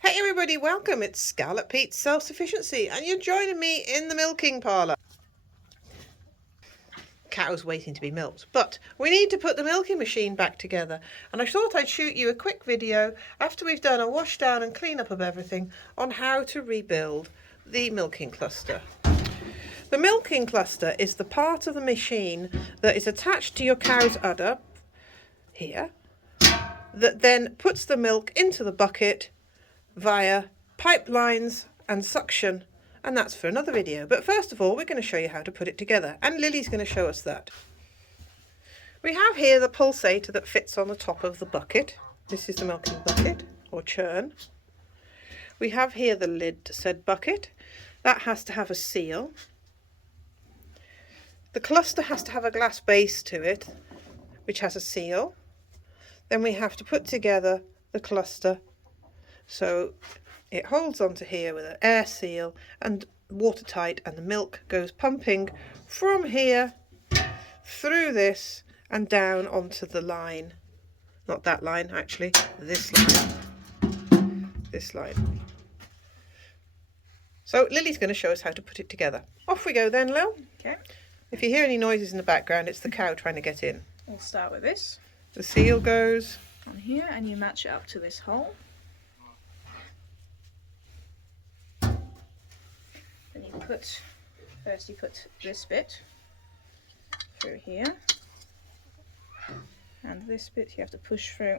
Hey everybody, welcome. It's Scarlet Pete's Self-Sufficiency and you're joining me in the milking parlour. Cow's waiting to be milked, but we need to put the milking machine back together, and I thought I'd shoot you a quick video after we've done a wash down and clean up of everything on how to rebuild the milking cluster. The milking cluster is the part of the machine that is attached to your cow's udder here, that then puts the milk into the bucket via pipelines and suction, and that's for another video. But first of all, we're going to show you how to put it together, and Lily's going to show us that. We have here the pulsator that fits on the top of the bucket. This is the milking bucket or churn. We have here the lid to said bucket. That has to have a seal. The cluster has to have a glass base to it, which has a seal. Then we have to put together the cluster so it holds onto here with an air seal and watertight, and the milk goes pumping from here through this and down onto the line. Not that line, actually, this line. This line. So Lily's going to show us how to put it together. Off we go then, Lil. Okay. If you hear any noises in the background, it's the cow trying to get in. We'll start with this. The seal goes on here and you match it up to this hole. Then you put this bit through here, and this bit you have to push through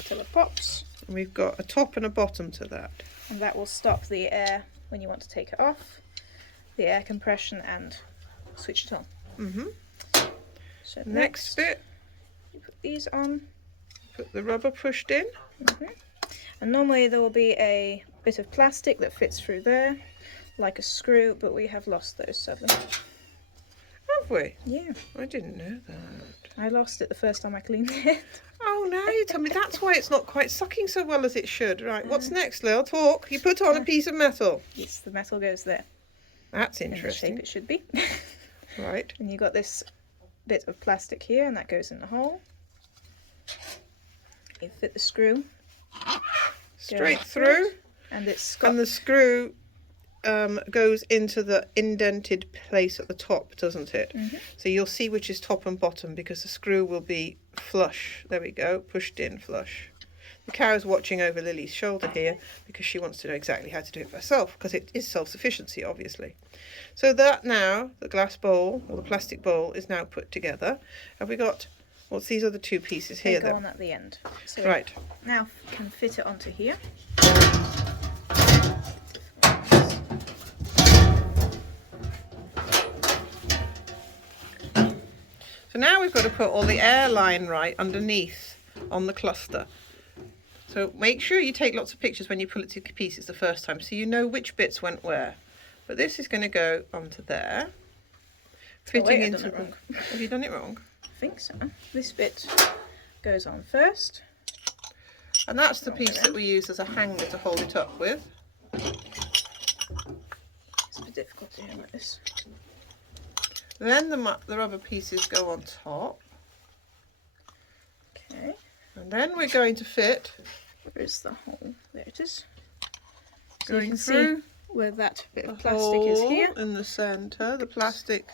till it pops. We've got a top and a bottom to that. And that will stop the air when you want to take it off, the air compression, and switch it on. So next bit, you put these on. Put the rubber pushed in. And normally there will be a bit of plastic that fits through there, like a screw, but we have lost those sadly. Have we? Yeah. I didn't know that. I lost it the first time I cleaned it. Oh, now you tell me. That's why it's not quite sucking so well as it should. Right, what's next, Lil? Talk. You put on a piece of metal. Yes, the metal goes there. That's In the interesting. shape it should be. Right. And you've got this bit of plastic here, and that goes in the hole. You fit the screw Straight through. And it's got... And the screw goes into the indented place at the top, doesn't it? So you'll see which is top and bottom, because the screw will be flush. There we go, pushed in flush. The cow's watching over Lily's shoulder here because she wants to know exactly how to do it for herself, because it is self-sufficiency, obviously. So that now, the glass bowl or the plastic bowl is now put together. Have we got, what's these other two pieces here They go then? on at the end. So right. Now you can fit it onto here. So now we've got to put all the air line right underneath on the cluster. So make sure you take lots of pictures when you pull it to pieces the first time, so you know which bits went where. But this is going to go onto there, fitting into the... Wrong. Have you done it wrong? I think so. This bit goes on first. And that's the piece that we use as a hanger to hold it up with. It's a bit difficult to do like this. Then the rubber pieces go on top. Okay. And then we're going to fit... Where is the hole? There it is. So Going you can through see where that bit of the plastic is here. in the centre. The plastic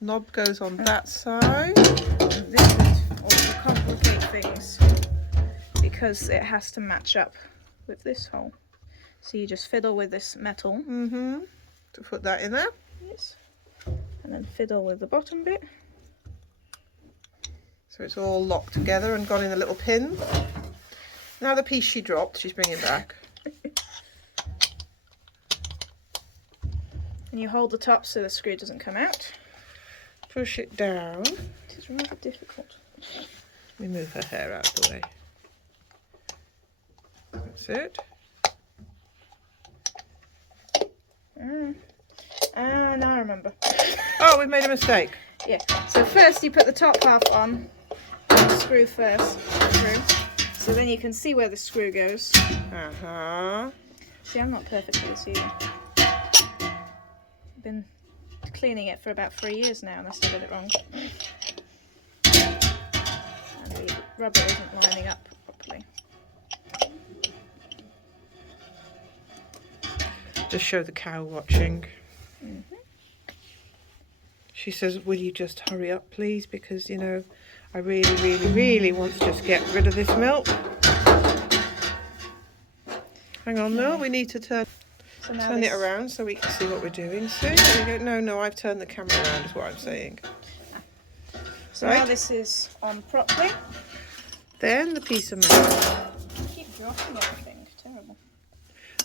knob goes on that side. And this would also complicate things because it has to match up with this hole. So you just fiddle with this metal. To put that in there. Yes. And then fiddle with the bottom bit. So it's all locked together and gone in the little pin. Now the piece she dropped, she's bringing back. And you hold the top so the screw doesn't come out. Push it down. It is rather difficult. Let me move her hair out of the way. That's it. Now I remember. Oh, we've made a mistake. Yeah, so first you put the top half on, the screw first through, so then you can see where the screw goes. See, I'm not perfect at this either. I've been cleaning it for about 3 years now and I still got it wrong. And the rubber isn't lining up properly. Just show the cow watching. She says, will you just hurry up, please? Because, you know, I really, really, really want to just get rid of this milk. Hang on, though. We need to turn it around so we can see what we're doing. See? There we go. No, I've turned the camera around is what I'm saying. So now this is on properly. Then the piece of metal. Keep dropping everything. Terrible.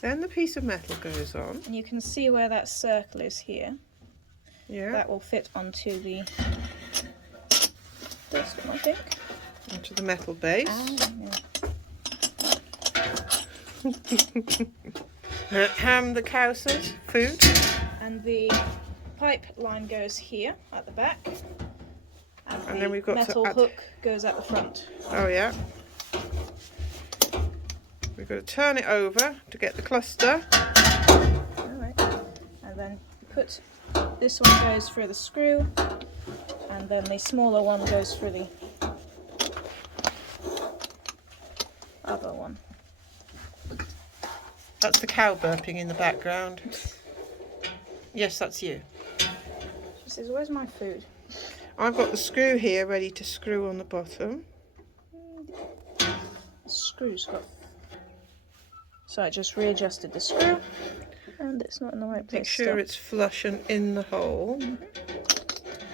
Then the piece of metal goes on. And you can see where that circle is here. Yeah. That will fit onto the this one, I think. Onto the metal base. Ham, the cow says, food. And the pipeline goes here at the back. And then we've got metal hook goes at the front. Oh yeah. We've got to turn it over to get the cluster. Alright. And then put this one goes through the screw, and then the smaller one goes through the other one. That's the cow burping in the background. Yes, that's you. She says, where's my food? I've got the screw here ready to screw on the bottom. The screw's got... So I just readjusted the screw, and it's not in the right place. Make sure still. it's flush and in the hole.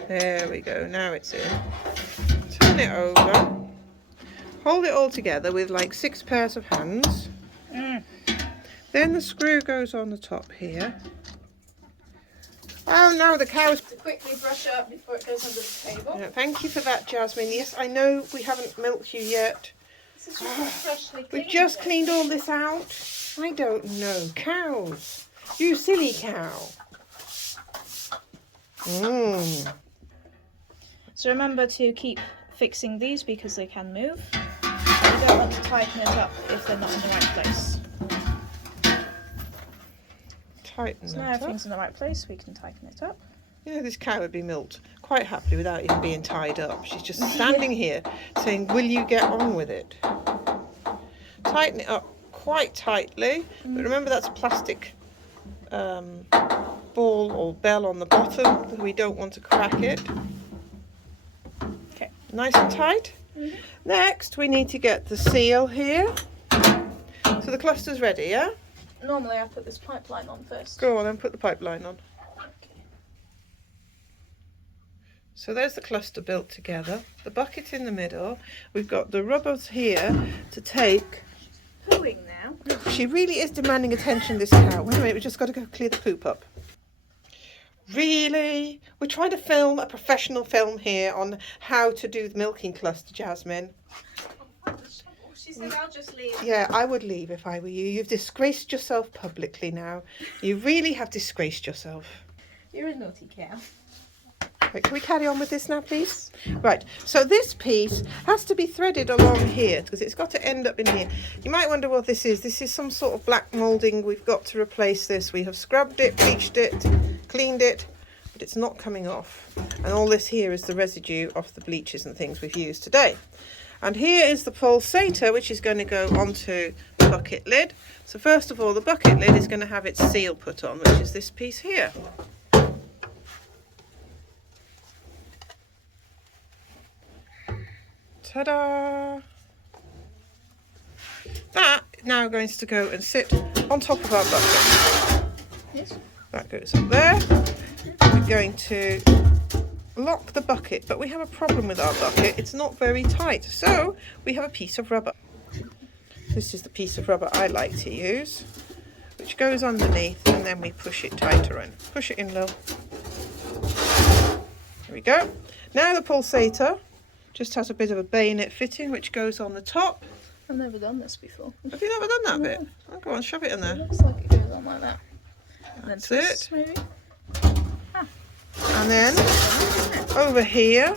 There we go, now it's in. Turn it over. Hold it all together with like 6 pairs of hands. Then the screw goes on the top here. Oh no, the cow's... To quickly brush up before it goes under the table. Yeah, thank you for that, Jasmine. Yes, I know we haven't milked you yet. This is just freshly cleaned. We've just cleaned all this out. I don't know. Cows. You silly cow. So remember to keep fixing these because they can move. You don't want to tighten it up if they're not in the right place. Tighten So that now up. everything's in the right place, we can tighten it up. You know, this cow would be milked quite happily without even being tied up. She's just standing here saying, will you get on with it? Tighten it up quite tightly. But remember, that's a plastic ball or bell on the bottom. We don't want to crack it. Okay. Nice and tight. Next, we need to get the seal here. So the cluster's ready, yeah? Normally I put this pipeline on first. Go on and put the pipeline on. So there's the cluster built together. The bucket in the middle. We've got the rubbers here to take. Pooing now. She really is demanding attention, this cow. Wait a minute, we've just got to go clear the poop up. Really? We're trying to film a professional film here on how to do the milking cluster, Jasmine. She said I'll just leave. Yeah, I would leave if I were you. You've disgraced yourself publicly now. You really have disgraced yourself. You're a naughty cow. Right, can we carry on with this now, please? Right, so this piece has to be threaded along here because it's got to end up in here. You might wonder what this is. This is some sort of black moulding. We've got to replace this. We have scrubbed it, bleached it, cleaned it, but it's not coming off. And all this here is the residue of the bleaches and things we've used today. And here is the pulsator, which is going to go onto the bucket lid. So first of all, the bucket lid is going to have its seal put on, which is this piece here. Ta-da! That now going to go and sit on top of our bucket. Yes. That goes up there. We're going to lock the bucket, but we have a problem with our bucket. It's not very tight, so we have a piece of rubber. This is the piece of rubber I like to use, which goes underneath, and then we push it tighter in. Push it in low. There we go. Now the pulsator just has a bit of a bayonet fitting, which goes on the top. I've never done this before. Have you never done that bit? Oh, go on, shove it in It there. looks like it goes on like that. And then That's twists, it. maybe. And then over here,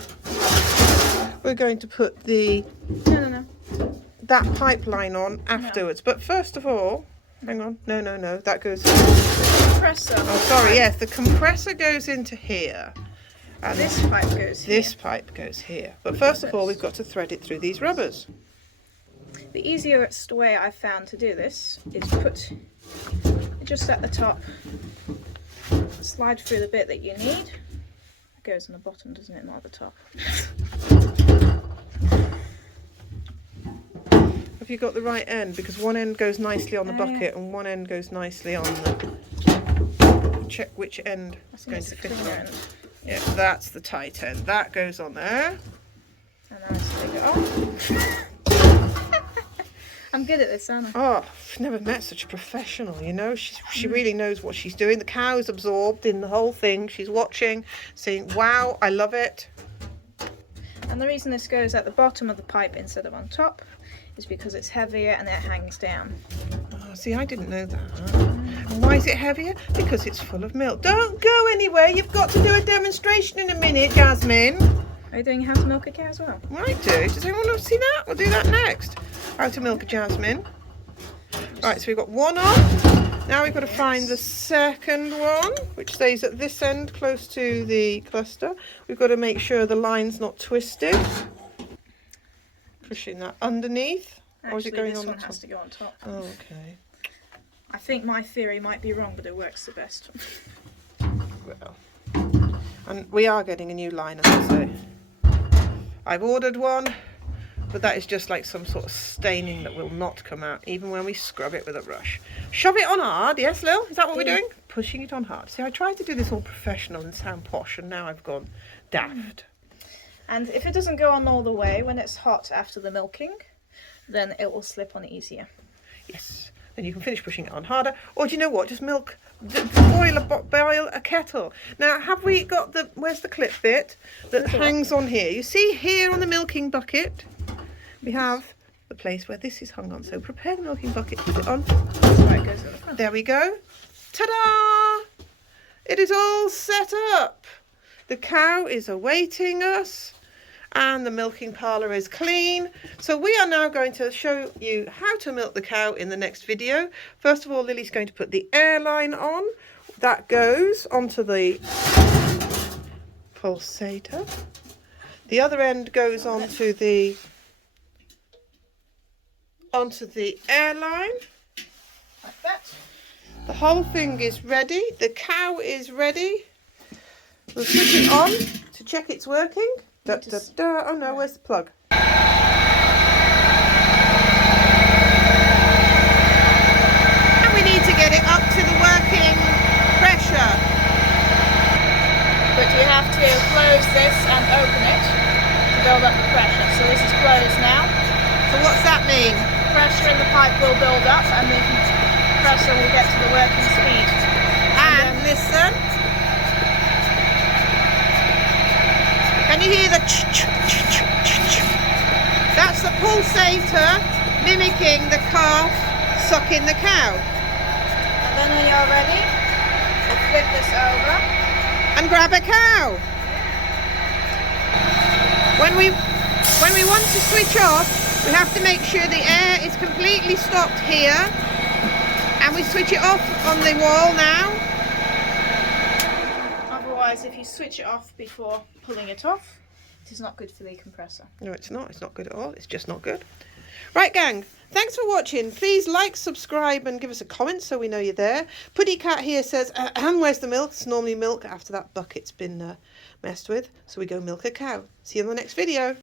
we're going to put the No. that pipeline on afterwards. But first of all, hang on, no, that goes. Compressor. Oh, sorry, yes, the compressor goes into here. And This pipe goes here. this pipe goes here. But first of all, we've got to thread it through these rubbers. The easiest way I've found to do this is put it just at the top, slide through the bit that you need. It goes on the bottom, doesn't it? Not at the top. Have you got the right end? Because one end goes nicely on the bucket and one end goes nicely on the... Check which end is going to fit on. Yeah, that's the tight end. That goes on there. And now I take it off. I'm good at this, aren't I? Oh, I've never met such a professional, you know. She really knows what she's doing. The cow is absorbed in the whole thing. She's watching, saying, wow, I love it. And the reason this goes at the bottom of the pipe instead of on top is because it's heavier and it hangs down. Oh, see, I didn't know that. And why is it heavier? Because it's full of milk. Don't go anywhere. You've got to do a demonstration in a minute, Jasmine. Are you doing how to milk a cow as well? I do. Does anyone want to see that? We'll do that next. How to milk a Jasmine. Right, so we've got one on. Now we've got to find the second one, which stays at this end, close to the cluster. We've got to make sure the line's not twisted. Pushing that underneath. Actually, or is it going this on the one top? has to go on top. Oh, okay. I think my theory might be wrong, but it works the best. Well, and we are getting a new line, as I say. I've ordered one, but that is just like some sort of staining that will not come out, even when we scrub it with a brush. Shove it on hard, yes, Lil? Is that what we're doing? Pushing it on hard. See, I tried to do this all professional and sound posh, and now I've gone daft. And if it doesn't go on all the way when it's hot after the milking, then it will slip on easier. Yes. Then you can finish pushing it on harder. Or do you know what? Just milk, boil a kettle. Now, have we got the, where's the clip bit that hangs on here? You see here on the milking bucket, we have the place where this is hung on. So prepare the milking bucket, put it on. That's why it goes in the front. There we go. Ta-da! It is all set up. The cow is awaiting us. And the milking parlour is clean. So we are now going to show you how to milk the cow in the next video. First of all, Lily's going to put the airline on. That goes onto the pulsator. The other end goes onto the airline. Like that. The whole thing is ready. The cow is ready. We'll switch it on to check it's working. Da, da, da. Oh no, where's the plug? And we need to get it up to the working pressure. But you have to close this and open it to build up the pressure. So this is closed now. So what's that mean? Pressure in the pipe will build up and the compressor will get to the working speed. And listen. Can you hear the ch-ch-ch-ch-ch? That's the pulsator mimicking the calf sucking the cow. And then when you're ready, we'll flip this over. And grab a cow. When we want to switch off, we have to make sure the air is completely stopped here. And we switch it off on the wall now. Otherwise, if you switch it off before pulling it off, it is not good for the compressor. No, it's not. It's not good at all. It's just not good. Right, gang. Thanks for watching. Please like, subscribe and give us a comment so we know you're there. Puddy Cat here says, where's the milk? It's normally milk after that bucket's been messed with. So we go milk a cow. See you in the next video.